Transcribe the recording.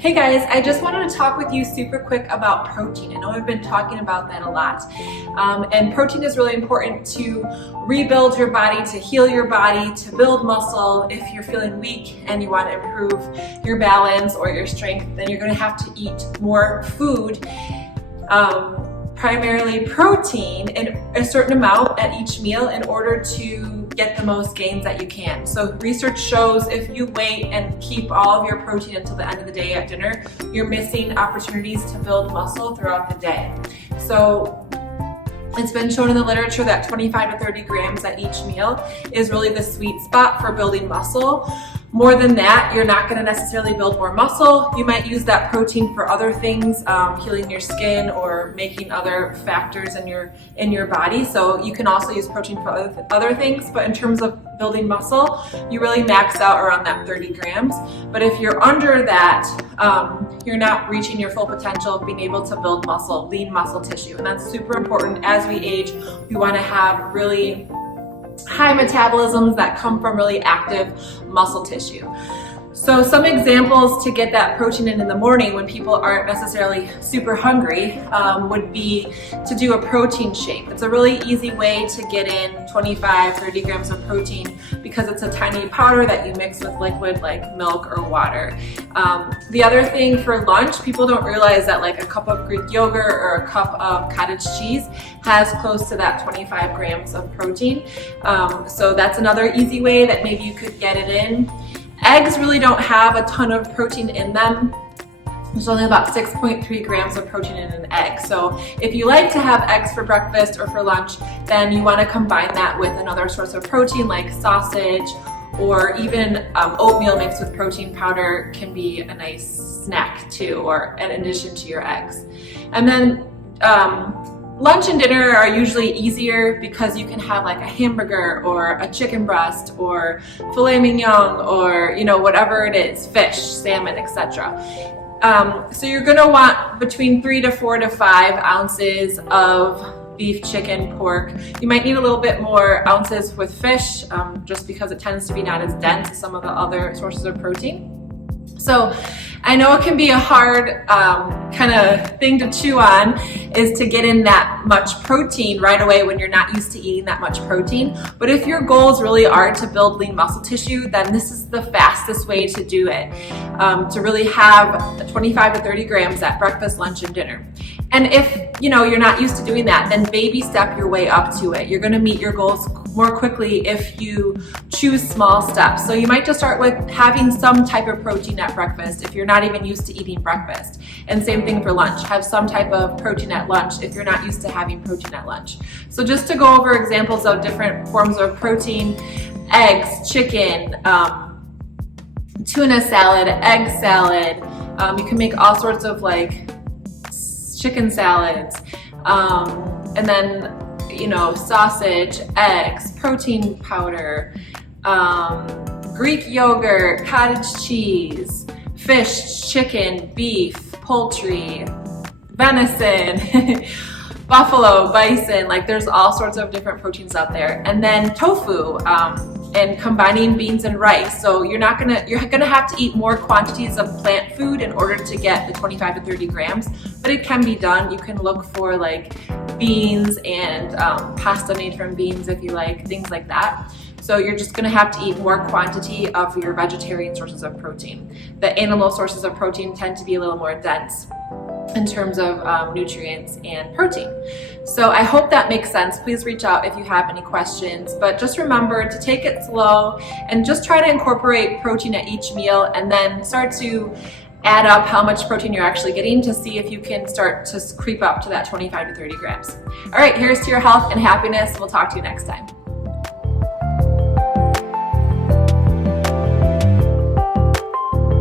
Hey guys, I just wanted to talk with you super quick about protein. I know I've been talking about that a lot. And protein is really important to rebuild your body, to heal your body, to build muscle. If you're feeling weak and you want to improve your balance or your strength, then you're going to have to eat more food. Primarily protein in a certain amount at each meal in order to get the most gains that you can. So research shows if you wait and keep all of your protein until the end of the day at dinner, you're missing opportunities to build muscle throughout the day. So it's been shown in the literature that 25 to 30 grams at each meal is really the sweet spot for building muscle. More than that, you're not going to necessarily build more muscle. You might use that protein for other things, healing your skin or making other factors in your body. So you can also use protein for other things, but in terms of building muscle, you really max out around that 30 grams. But if you're under that, you're not reaching your full potential of being able to build muscle, lean muscle tissue. And that's super important as we age. We want to have really high metabolisms that come from really active muscle tissue. So some examples to get that protein in the morning when people aren't necessarily super hungry would be to do a protein shake. It's a really easy way to get in 25-30 grams of protein because it's a tiny powder that you mix with liquid like milk or water. The other thing for lunch, people don't realize that like a cup of Greek yogurt or a cup of cottage cheese has close to that 25 grams of protein. So that's another easy way that maybe you could get it in. Eggs really don't have a ton of protein in them. There's only about 6.3 grams of protein in an egg. So if you like to have eggs for breakfast or for lunch, then you want to combine that with another source of protein like sausage, or even oatmeal mixed with protein powder can be a nice snack too, or in addition to your eggs. And then lunch and dinner are usually easier because you can have like a hamburger or a chicken breast or filet mignon or whatever it is, fish, salmon, etc. So you're going to want between 3 to 4 to 5 ounces of beef, chicken, pork. You might need a little bit more ounces with fish just because it tends to be not as dense as some of the other sources of protein. So I know it can be a hard kind of thing to chew on, is to get in that much protein right away when you're not used to eating that much protein. But if your goals really are to build lean muscle tissue, then this is the fastest way to do it, to really have 25 to 30 grams at breakfast, lunch, and dinner. And if you're not used to doing that, then baby step your way up to it. You're going to meet your goals more quickly if you choose small steps. So you might just start with having some type of protein at breakfast if you're not even used to eating breakfast. And same thing for lunch. Have some type of protein at lunch if you're not used to having protein at lunch. So just to go over examples of different forms of protein: eggs, chicken, tuna salad, egg salad. You can make all sorts of like chicken salads, and then sausage, eggs, protein powder, Greek yogurt, cottage cheese, fish, chicken, beef, poultry, venison, buffalo, bison. Like there's all sorts of different proteins out there. And then tofu, and combining beans and rice. So you're gonna have to eat more quantities of plant food in order to get the 25 to 30 grams, but it can be done. You can look for like beans and pasta made from beans if you like, things like that. So you're just gonna have to eat more quantity of your vegetarian sources of protein. The animal sources of protein tend to be a little more dense in terms of nutrients and protein. So I hope that makes sense. Please reach out if you have any questions, but just remember to take it slow and just try to incorporate protein at each meal, and then start to add up how much protein you're actually getting to see if you can start to creep up to that 25 to 30 grams. All right, here's to your health and happiness. We'll talk to you next time.